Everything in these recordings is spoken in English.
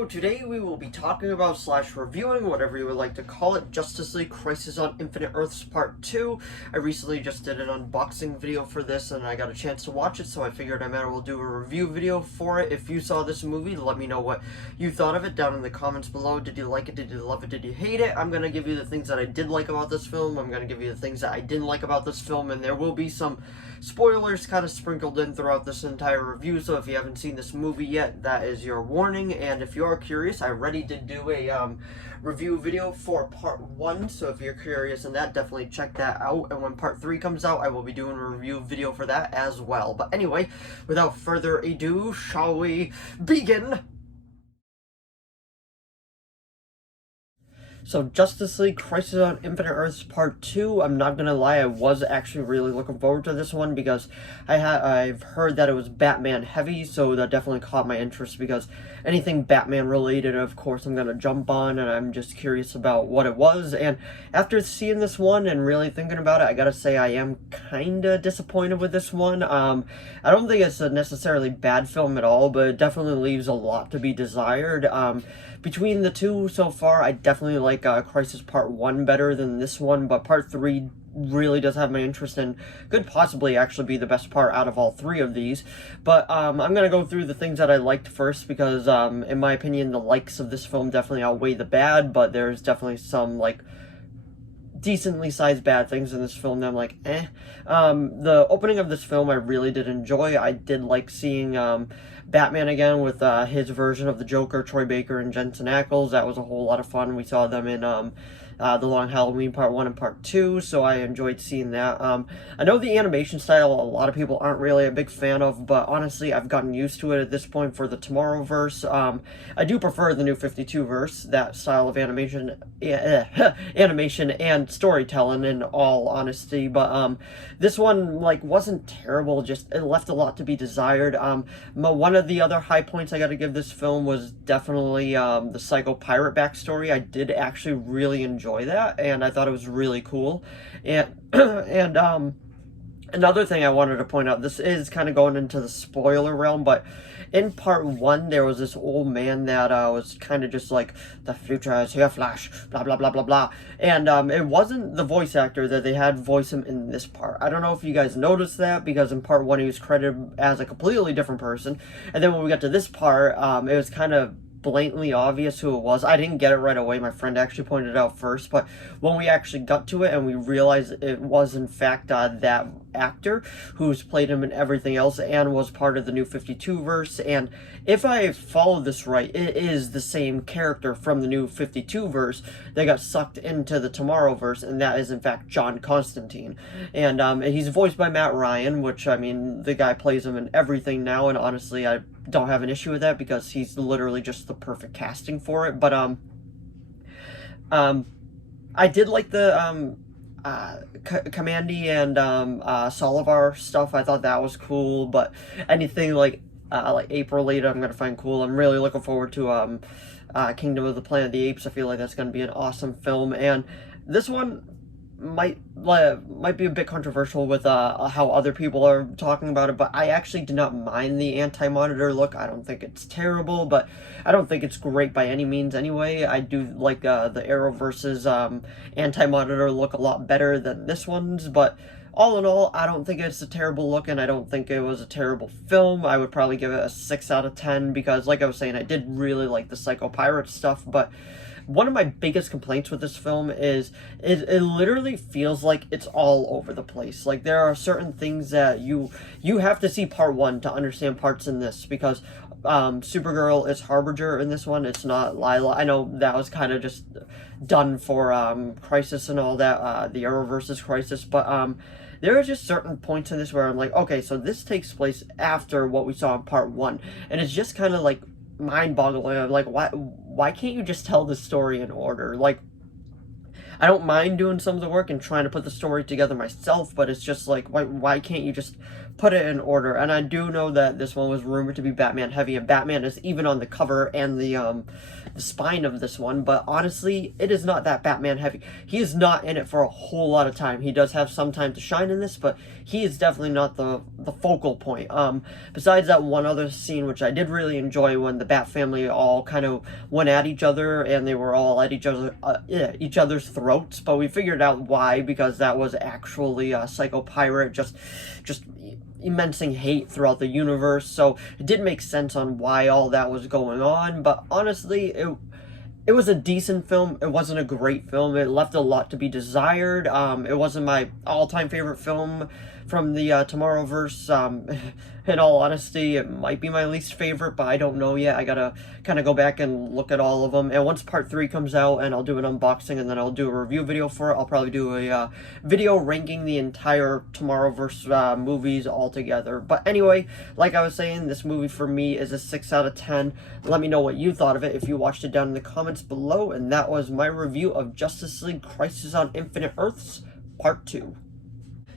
So today we will be talking about / reviewing, whatever you would like to call it, Justice League Crisis on Infinite Earths Part 2. I recently just did an unboxing video for this and I got a chance to watch it, so I figured I might as well do a review video for it. If you saw this movie, let me know what you thought of it down in the comments below. Did you like it? Did you love it? Did you hate it? I'm going to give you the things that I did like about this film. I'm going to give you the things that I didn't like about this film, and there will be some spoilers kind of sprinkled in throughout this entire review, so if you haven't seen this movie yet, that is your warning. And if you are curious, I already did do a review video for part 1, so if you're curious in that, definitely check that out. And when part 3 comes out, I will be doing a review video for that as well. But anyway, without further ado, shall we begin? So, Justice League Crisis on Infinite Earths Part 2, I'm not gonna lie, I was actually really looking forward to this one because I've heard that it was Batman heavy, so that definitely caught my interest because anything Batman related, of course, I'm gonna jump on, and I'm just curious about what it was. And after seeing this one and really thinking about it, I gotta say I am kinda disappointed with this one. I don't think it's a necessarily bad film at all, but it definitely leaves a lot to be desired. Between the two so far, I definitely like Crisis Part 1 better than this one, but Part 3 really does have my interest and could possibly actually be the best part out of all three of these. But I'm going to go through the things that I liked first because, in my opinion, the likes of this film definitely outweigh the bad, but there's definitely some, like, decently sized bad things in this film that I'm like, eh. The opening of this film I really did enjoy. I did like seeing Batman again with his version of the Joker, Troy Baker and Jensen Ackles. That was a whole lot of fun. We saw them in The Long Halloween Part 1 and Part 2, so I enjoyed seeing that. I know the animation style a lot of people aren't really a big fan of, but honestly, I've gotten used to it at this point for the Tomorrowverse. I do prefer the New 52-verse, that style of animation, animation and storytelling, in all honesty, but this one, like, wasn't terrible, just it left a lot to be desired. One of the other high points I gotta give this film was definitely the Psycho Pirate backstory. I did actually really enjoy that, and I thought it was really cool. And another thing I wanted to point out, this is kind of going into the spoiler realm, but in Part 1, there was this old man that was kind of just like, the future is here, Flash, blah, blah, blah, blah, blah. And it wasn't the voice actor that they had voice him in this part. I don't know if you guys noticed that, because in Part 1, he was credited as a completely different person. And then when we got to this part, it was kind of blatantly obvious who it was. I didn't get it right away. My friend actually pointed it out first, but when we actually got to it and we realized it was in fact that actor who's played him in everything else and was part of the New 52-verse, and if I follow this right, it is the same character from the New 52-verse that got sucked into the Tomorrowverse, and that is in fact John Constantine. And he's voiced by Matt Ryan, which, I mean, the guy plays him in everything now, and honestly, I don't have an issue with that because he's literally just the perfect casting for it. But I did like the Kamandi and Solivar stuff. I thought that was cool, but anything like April Leda I'm gonna find cool. I'm really looking forward to Kingdom of the Planet of the Apes. I feel like that's gonna be an awesome film, and this one might be a bit controversial with how other people are talking about it, but I actually do not mind the Anti-Monitor look. I don't think it's terrible, but I don't think it's great by any means anyway. I do like the Arrowverse's Anti-Monitor look a lot better than this one's, but all in all, I don't think it's a terrible look, and I don't think it was a terrible film. I would probably give it a 6 out of 10 because, like I was saying, I did really like the Psycho Pirate stuff, but one of my biggest complaints with this film is it literally feels like it's all over the place. Like, there are certain things that you have to see Part 1 to understand parts in this, because Supergirl is Harbinger in this one. It's not Lila. I know that was kind of just done for Crisis and all that, the Arrowverse's Crisis, but there are just certain points in this where I'm like, okay, so this takes place after what we saw in Part 1, and it's just kind of like mind-boggling. I'm like, why can't you just tell the story in order? Like, I don't mind doing some of the work and trying to put the story together myself, but it's just like, why can't you just put it in order. And I do know that this one was rumored to be Batman heavy, and Batman is even on the cover and the spine of this one, but honestly, it is not that Batman heavy. He is not in it for a whole lot of time. He does have some time to shine in this, but he is definitely not the focal point. Besides that one other scene, which I did really enjoy, when the Bat family all kind of went at each other, and they were all at each other's throats, but we figured out why, because that was actually Psycho Pirate just immensing hate throughout the universe. So it did make sense on why all that was going on, but honestly, it was a decent film. It wasn't a great film. It left a lot to be desired. It wasn't my all-time favorite film from the Tomorrowverse. In all honesty, it might be my least favorite, but I don't know yet. I gotta kind of go back and look at all of them. And once part 3 comes out, and I'll do an unboxing, and then I'll do a review video for it, I'll probably do a video ranking the entire Tomorrowverse movies all together. But anyway, like I was saying, this movie for me is a 6 out of 10. Let me know what you thought of it if you watched it down in the comments below. And that was my review of Justice League Crisis on Infinite Earths Part 2.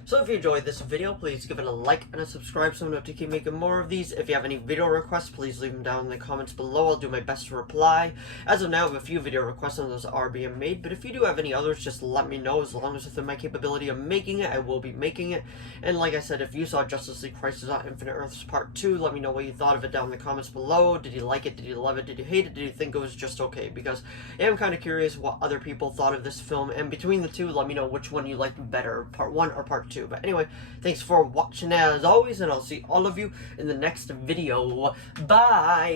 So if you enjoyed this video, please give it a like and a subscribe so I know to keep making more of these. If you have any video requests, please leave them down in the comments below. I'll do my best to reply. As of now, I have a few video requests and those are being made, but if you do have any others, just let me know. As long as within my capability of making it, I will be making it. And like I said, if you saw Justice League Crisis on Infinite Earths Part 2, let me know what you thought of it down in the comments below. Did you like it? Did you love it? Did you hate it? Did you think it was just okay? Because I am kind of curious what other people thought of this film, and between the two, let me know which one you liked better, Part 1 or Part 2. But anyway, thanks for watching as always, and I'll see all of you in the next video. Bye!